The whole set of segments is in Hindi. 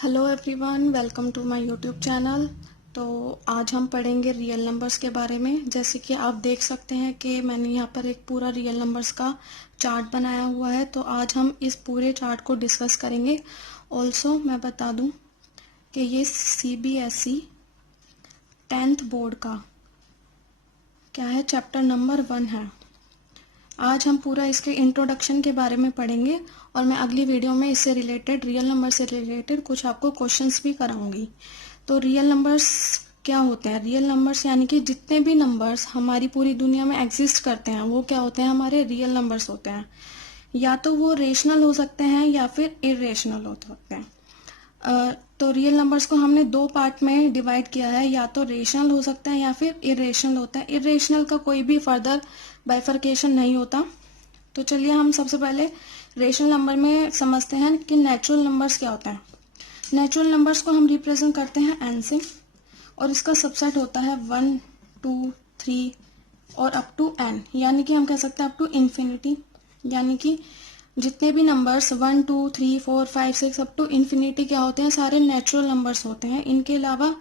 Hello everyone, welcome to my YouTube channel. तो आज हम पढ़ेंगे रियल नंबर्स के बारे में। जैसे कि आप देख सकते हैं कि मैंने यहाँ पर एक पूरा रियल नंबर्स का चार्ट बनाया हुआ है। तो आज हम इस पूरे चार्ट को डिस्कस करेंगे। ऑल्सो मैं बता दूं कि ये CBSE 10th बोर्ड का क्या है, चैप्टर नंबर 1 है। आज हम पूरा इसके इंट्रोडक्शन के बारे में पढ़ेंगे और मैं अगली वीडियो में इससे रिलेटेड, रियल नंबर से रिलेटेड कुछ आपको क्वेश्चंस भी कराऊंगी। तो रियल नंबर्स क्या होते हैं? रियल नंबर्स यानी कि जितने भी नंबर्स हमारी पूरी दुनिया में एग्जिस्ट करते हैं वो क्या होते हैं, हमारे रियल नंबर्स होते हैं। या तो वो रेशनल हो सकते हैं या फिर इरेशनल हो सकते हैं। तो रियल नंबर्स को हमने दो पार्ट में डिवाइड किया है, या तो रेशनल हो सकता है या फिर इरेशनल होता है। इरेशनल का कोई भी फर्दर बाइफर्केशन नहीं होता। तो चलिए हम सबसे पहले रेशनल नंबर में समझते हैं कि नेचुरल नंबर्स क्या होता है। नेचुरल नंबर्स को हम रिप्रेजेंट करते हैं n से, और इसका सबसेट होता है 1, 2, 3 और अप टू n, यानी कि हम कह सकते हैं अप टू इन्फिनिटी। यानी कि जितने भी नंबर्स 1, 2, 3, 4, 5, 6 अप टू इन्फिनिटी क्या होते हैं, सारे नेचुरल नंबर्स होते हैं। इनके अलावा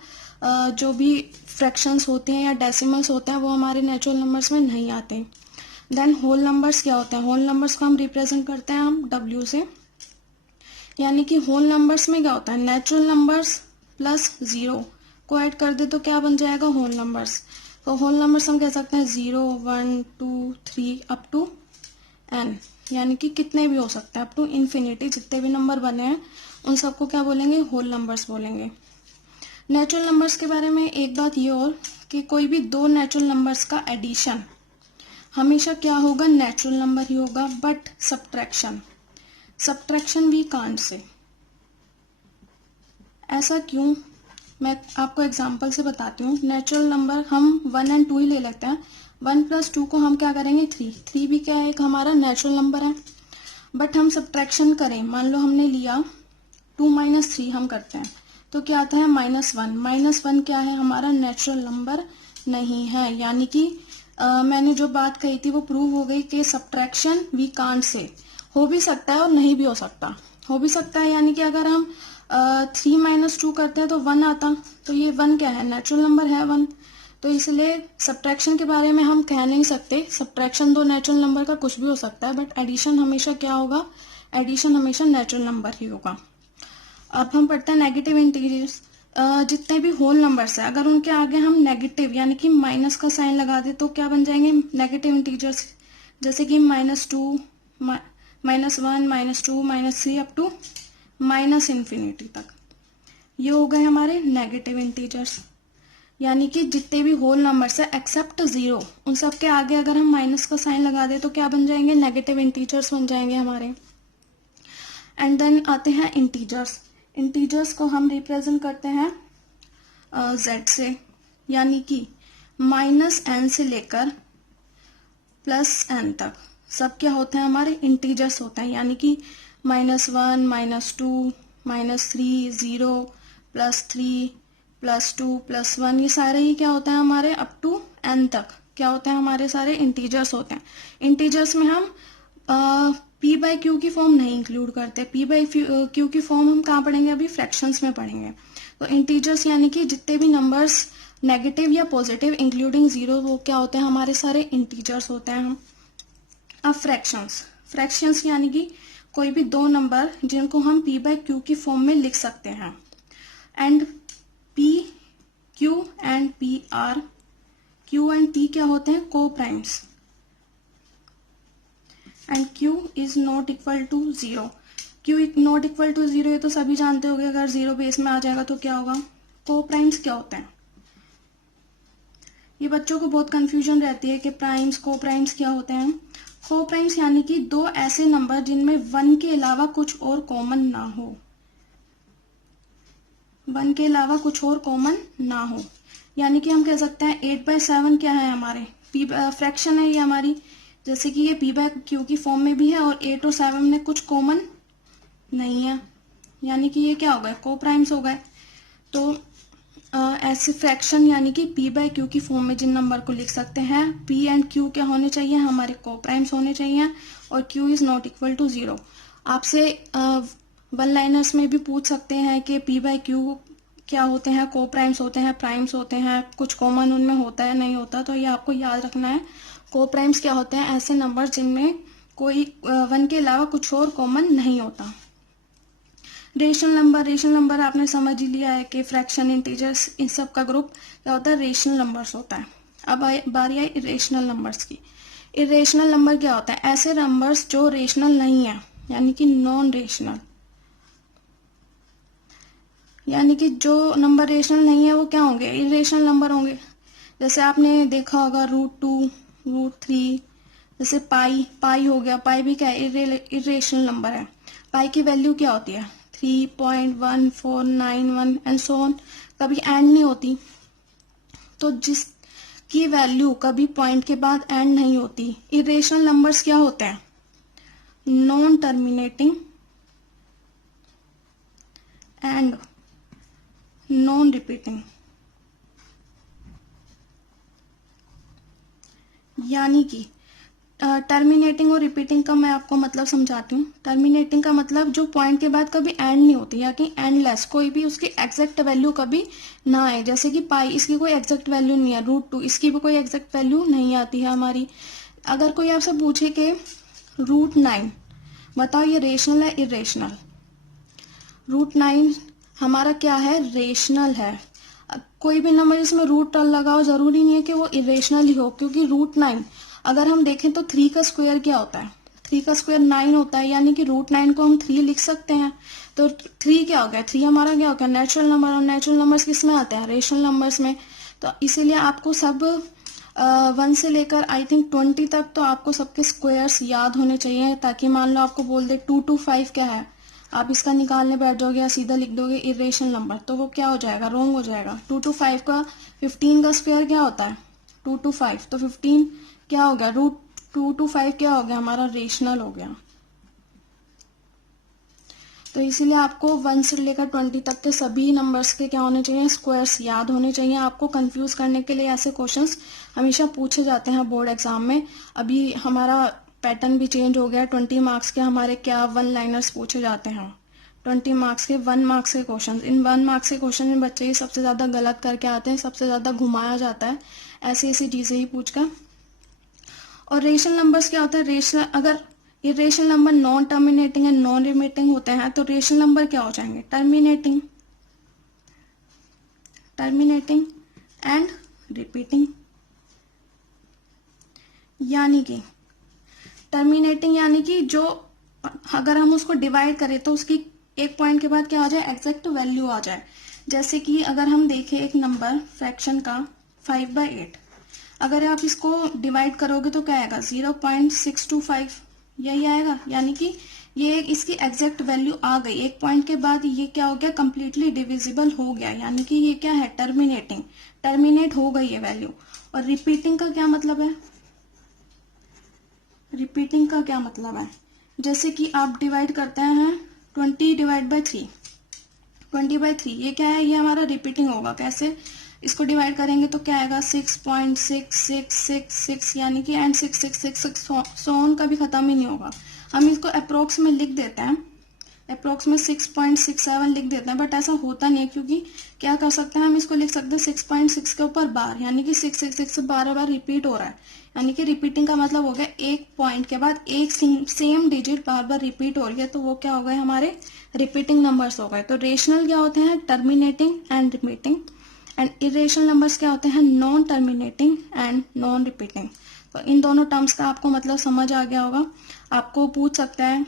जो भी फ्रैक्शंस होते हैं या डेसिमल्स होते हैं वो हमारे नेचुरल नंबर्स में नहीं आते। देन होल नंबर्स क्या होते हैं? होल नंबर्स को हम रिप्रेजेंट करते हैं हम W से। यानी कि होल नंबर्स में क्या होता है, नेचुरल नंबर्स प्लस 0 को ऐड कर दे तो क्या बन जाएगा, होल नंबर्स। तो होल नंबर्स हम कह सकते हैं 0, 1, 2, 3 अप टू n, यानी कि कितने भी हो सकते हैं अप टू इन्फिनिटी। जितने भी नंबर बने हैं उन सबको क्या बोलेंगे, होल नंबर्स बोलेंगे। नेचुरल नंबर्स के बारे में एक बात ये और कि कोई भी दो नेचुरल नंबर्स का एडिशन हमेशा क्या होगा, नेचुरल नंबर ही होगा। But subtraction we can't say. ऐसा क्यों, मैं आपको एग्जांपल से बताती हूँ। नेचुरल नंबर हम 1 और 2 ही ले लेते हैं। 1 + 2 को हम क्या करेंगे, 3 भी क्या है, एक हमारा नेचुरल नंबर है। बट हम सब्ट्रैक्शन करें, मान लो हमने लिया 2 - 3 हम करते हैं तो क्या आता है, -1। -1 क्या है, हमारा नेचुरल नंबर नहीं है। यानी कि मैंने जो बात कही थी वो प्रूव हो गई कि सब्ट्रैक्शन वी कांट से। हो भी सकता है और नहीं भी हो सकता। हो भी सकता है यानी कि अगर हम 3 - 2 करते हैं तो 1 आता, तो ये 1 क्या है, नेचुरल नंबर है 1। तो इसलिए सब्ट्रैक्शन के बारे में हम कह नहीं सकते। सब्ट्रैक्शन दो नेचुरल नंबर का कुछ भी हो सकता है, बट एडिशन हमेशा क्या होगा, एडिशन हमेशा नेचुरल नंबर ही होगा। अब हम पढ़ते हैं नेगेटिव इंटीजर्स। जितने भी होल नंबर्स है अगर उनके आगे हम नेगेटिव यानी कि माइनस का साइन लगा दे तो क्या बन जाएंगे, नेगेटिव इंटीजर्स। जैसे कि -2, -1, -2, -3 अप टू -इन्फिनिटी तक, ये हो गए हमारे नेगेटिव इंटीजर्स। यानी कि जितने भी होल नंबर्स है एक्सेप्ट 0, उन सब के आगे अगर हम माइनस का साइन लगा दे तो क्या बन जाएंगे, नेगेटिव इंटीजर्स बन जाएंगे हमारे। एंड देन आते हैं इंटीजर्स। इंटीजर्स को हम रिप्रेजेंट करते हैं Z से, यानी कि -n से लेकर +n तक सब क्या होते हैं, हमारे इंटीजर्स होते हैं। यानी कि -1, -2, -3, 0, +3, +2, +1, ये सारे ही क्या होते हैं हमारे अप टू n तक क्या होते हैं, हमारे सारे इंटीजर्स होते हैं। इंटीजर्स में हम p/q की फॉर्म नहीं इंक्लूड करते। p/q की फॉर्म हम कहाँ पढ़ेंगे, अभी फ्रैक्शंस में पढ़ेंगे। तो इंटीजर्स यानी कि जितने भी नंबर्स नेगेटिव या पॉजिटिव इंक्लूडिंग 0 वो क्या होते हैं, हमारे सारे इंटीजर्स होते हैं। अब फ्रैक्शंस यानी कि कोई भी दो नंबर जिनको हम p/q की फॉर्म में लिख सकते हैं। And p, q and p are, q and p क्या होते हैं, coprimes. And q is not equal to 0। q not equal to 0 ये तो सभी जानते होंगे, अगर 0 बेस में आ जाएगा तो क्या होगा। को प्राइम्स क्या होते हैं, ये बच्चों को बहुत कंफ्यूजन रहती है कि प्राइम्स को प्राइम्स क्या होते हैं। को प्राइम्स यानी कि दो ऐसे नंबर जिनमें 1 के अलावा कुछ और कॉमन ना हो। 1 के अलावा कुछ और कॉमन ना हो, यानी कि हम कह सकते हैं 8/7 क्या है, हमारे फ्रैक्शन है ये हमारी। जैसे कि ये p/q की फॉर्म में भी है और 8 और 7 में कुछ कॉमन नहीं है, यानी कि ये क्या हो गए, को प्राइम्स हो गए। तो ऐसे फ्रैक्शन यानी कि p/q की फॉर्म में जिन नंबर को लिख सकते हैं, p एंड q क्या होने चाहिए, हमारे को प्राइम्स होने चाहिए, और q is not equal to 0। आपसे वन लाइनर्स में भी पूछ सकते हैं कि पी बाई क्यू क्या होते हैं, को प्राइम्स होते हैं, प्राइम्स होते हैं, कुछ कॉमन उनमें होता है नहीं होता, तो ये आपको याद रखना है। को प्राइम्स क्या होते हैं? ऐसे नंबर जिनमें कोई वन के अलावा कुछ और कॉमन नहीं होता। रेशनल नंबर आपने समझ ही लिया है कि फ्रैक्शन, इंटीजर्स, इन सब का ग्रुप क्या होता है? रेशनल नंबर्स होता है। अब बारी आई इरेशनल नंबर्स की। इरेशनल नंबर क्या होता है? ऐसे नंबर्स जो रेशनल नहीं है, यानी कि नॉन रेशनल, यानी कि जो नंबर रेशनल नहीं है वो क्या होंगे? इरेशनल नंबर होंगे। जैसे आपने देखा होगा √2, √3, जैसे पाई हो गया। पाई भी क्या है? इरेशनल नंबर है। पाई की वैल्यू क्या होती है? 3.1491 एंड सो ऑन, कभी एंड नहीं होती। तो जिसकी वैल्यू कभी पॉइंट के बाद एंड नहीं होती, इरेशनल नंबर्स क्या होते हैं? Non terminating and non repeating. यानी कि टर्मिनेटिंग और रिपीटिंग का मैं आपको मतलब समझाती हूँ। टर्मिनेटिंग का मतलब जो पॉइंट के बाद कभी एंड नहीं होती, या कि एंडलेस, कोई भी उसकी एग्जैक्ट वैल्यू कभी ना आए। जैसे कि पाई, इसकी कोई एग्जैक्ट वैल्यू नहीं है। √2, इसकी भी कोई एग्जैक्ट वैल्यू नहीं आती है हमारी। अगर कोई आपसे पूछे कि √9 बताओ ये रेशनल है इरेशनल? √9 हमारा क्या है? रेशनल है। कोई भी नंबर जिसमें रूट लगाओ, जरूरी नहीं है कि वो इरेशनल ही हो, क्योंकि √9 अगर हम देखें तो 3 का स्क्वायर क्या होता है? 3 का स्क्वायर 9 होता है, यानी कि √9 को हम 3 लिख सकते हैं। तो 3 क्या हो गया? 3 हमारा क्या हो गया? Natural number. और नेचुरल नंबर्स किस में आते हैं? रेशनल नंबर्स में। तो इसीलिए आपको सब 1 से लेकर आई थिंक 20 तक तो आपको सबके स्क्वायर्स याद होने चाहिए, ताकि मान लो आपको बोल दे 2 to 5 क्या है, आप इसका निकालने बैठ जाओगे या सीधा लिख दोगे इरेशनल नंबर, तो वो क्या हो जाएगा? रॉन्ग हो जाएगा। 2 to 5 का 15 का स्क्वायर क्या होता है? 2 to 5, तो 15 क्या हो गया? √2 to 5 क्या हो गया? हमारा रेशनल हो गया। तो इसीलिए आपको 1 से लेकर 20 तक के सभी नंबर्स के क्या होने चाहिए? स्क्वायर्स याद होने चाहिए। आपको कंफ्यूज करने के लिए ऐसे क्वेश्चंस हमेशा पूछे जाते हैं बोर्ड एग्जाम में। अभी हमारा पैटर्न भी चेंज हो गया। 20 मार्क्स के हमारे क्या 1 लाइनर्स पूछे जाते हैं। 20 मार्क्स के 1 मार्क्स के क्वेश्चन। इन 1 मार्क्स के क्वेश्चन में बच्चे ही सबसे ज्यादा गलत करके आते हैं, सबसे ज्यादा घुमाया जाता है ऐसी ऐसी चीजें ही पूछकर। और रेशनल नंबर्स क्या होता है? रेशनल, अगर ये rational number non terminating and non repeating होते हैं, तो रेशनल नंबर क्या हो जाएंगे? Terminating and repeating. यानी कि टर्मिनेटिंग यानी कि जो अगर हम उसको डिवाइड करें तो उसकी एक पॉइंट के बाद क्या आ जाए? एग्जैक्ट वैल्यू आ जाए। जैसे कि अगर हम देखें एक नंबर फ्रैक्शन का 5/8, अगर आप इसको डिवाइड करोगे तो क्या आएगा? 0.625, यही आएगा। यानी कि ये इसकी एग्जैक्ट वैल्यू आ गई। एक पॉइंट के बाद ये क्या हो गया? कंप्लीटली डिविजिबल हो गया, यानी कि ये क्या है? टर्मिनेटिंग, टर्मिनेट हो गई है वैल्यू। और रिपीटिंग का क्या मतलब है? रिपीटिंग का क्या मतलब है? जैसे कि आप डिवाइड करते हैं 20 डिवाइड बाई 3, 20/3, ये क्या है? ये हमारा रिपीटिंग होगा। कैसे इसको डिवाइड करेंगे तो क्या आएगा? 6.6666, यानी कि एंड 6666 सोन का भी खत्म ही नहीं होगा। हम इसको अप्रोक्स में लिख देते हैं, अप्रोक्स में 6.67 लिख देते हैं, बट ऐसा होता नहीं है, क्योंकि क्या कर सकते हैं हम इसको लिख सकते हैं 6.6 के ऊपर बार, यानी कि 666 बार बार रिपीट हो रहा है। यानी कि रिपीटिंग का मतलब हो गया एक पॉइंट के बाद एक सेम डिजिट बार बार रिपीट हो रही है, तो वो क्या हो गए? हमारे रिपीटिंग नंबर्स हो गए। तो रेशनल क्या होते हैं? Terminating and repeating. And irrational numbers क्या होते हैं? Non terminating and non repeating. तो इन दोनों टर्म्स का आपको मतलब समझ आ गया होगा। आपको पूछ सकता है,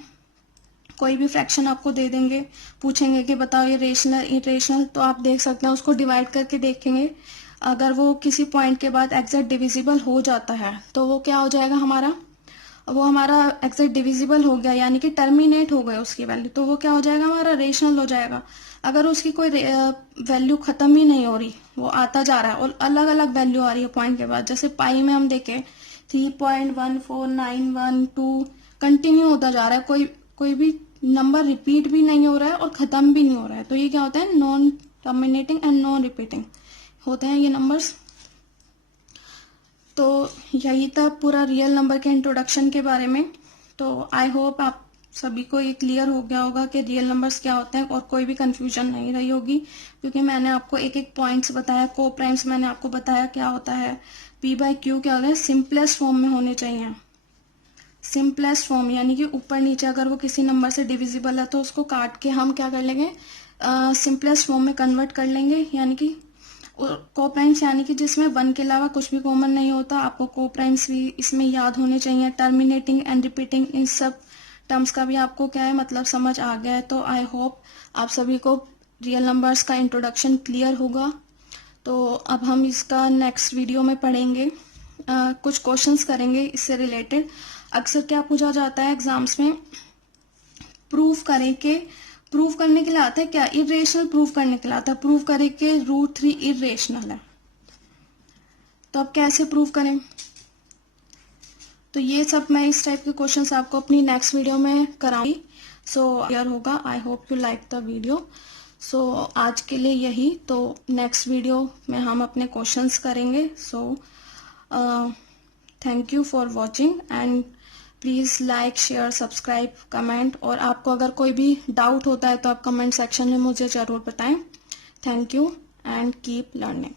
कोई भी फ्रैक्शन आपको दे देंगे, पूछेंगे कि बताओ ये रेशनल इरेशनल, तो आप देख सकते हैं उसको डिवाइड करके देखेंगे। अगर वो किसी पॉइंट के बाद एग्जैक्ट डिविजिबल हो जाता है तो वो क्या हो जाएगा? हमारा वो हमारा एग्जैक्ट डिविजिबल हो गया, यानी कि टर्मिनेट हो गया उसकी वैल्यू, तो वो क्या हो जाएगा? हमारा रेशनल हो जाएगा। अगर उसकी कोई वैल्यू खत्म ही नहीं हो रही, वो आता जा रहा है और अलग अलग वैल्यू आ रही है पॉइंट के बाद, जैसे पाई में हम देखें 3.14912 कंटिन्यू होता जा रहा है, कोई भी नंबर रिपीट भी नहीं हो रहा है और खत्म भी नहीं हो रहा है, तो ये क्या होता है? Non terminating and non repeating होते हैं ये नंबर्स। तो यही था पूरा रियल नंबर के इंट्रोडक्शन के बारे में। तो आई होप आप सभी को ये क्लियर हो गया होगा कि रियल नंबर्स क्या होते हैं और कोई भी कंफ्यूजन नहीं रही होगी, क्योंकि मैंने आपको एक एक पॉइंट्स बताया। को प्राइम्स मैंने आपको बताया क्या होता है, पी बाई क्यू क्या होता है, सिंपलेस्ट फॉर्म में होने चाहिए। सिंपलेस्ट फॉर्म यानी कि ऊपर नीचे अगर वो किसी नंबर से डिविजिबल है तो उसको काट के हम क्या कर लेंगे, सिंपलेस्ट फॉर्म में कन्वर्ट कर लेंगे। यानी कि को प्राइम्स यानी कि जिसमें 1 के अलावा कुछ भी कॉमन नहीं होता। आपको को प्राइम्स भी इसमें याद होने चाहिए। टर्मिनेटिंग एंड रिपीटिंग, इन सब टर्म्स का भी आपको क्या है मतलब समझ आ गया है। तो आई होप आप सभी को रियल नंबर्स का इंट्रोडक्शन क्लियर होगा। तो अब हम इसका नेक्स्ट वीडियो में पढ़ेंगे, कुछ क्वेश्चंस करेंगे इससे रिलेटेड। अक्सर क्या पूछा जाता है एग्जाम्स में, प्रूफ करने के लिए आता है क्या, इरेशनल प्रूफ करने के लिए आता है। प्रूफ करें कि √3 इरेशनल है, तो अब कैसे प्रूफ करें। तो ये सब मैं इस टाइप के क्वेश्चंस आपको अपनी नेक्स्ट वीडियो में कराऊंगी। सो क्लियर होगा। I hope you like the video. So आज के लिए यही। तो नेक्स्ट वीडियो में हम अपने क्वेश्चंस करेंगे। So thank you for watching and please like, share, subscribe, comment. और आपको अगर कोई भी डाउट होता है तो आप कमेंट सेक्शन में मुझे ज़रूर बताएं। Thank you and keep learning.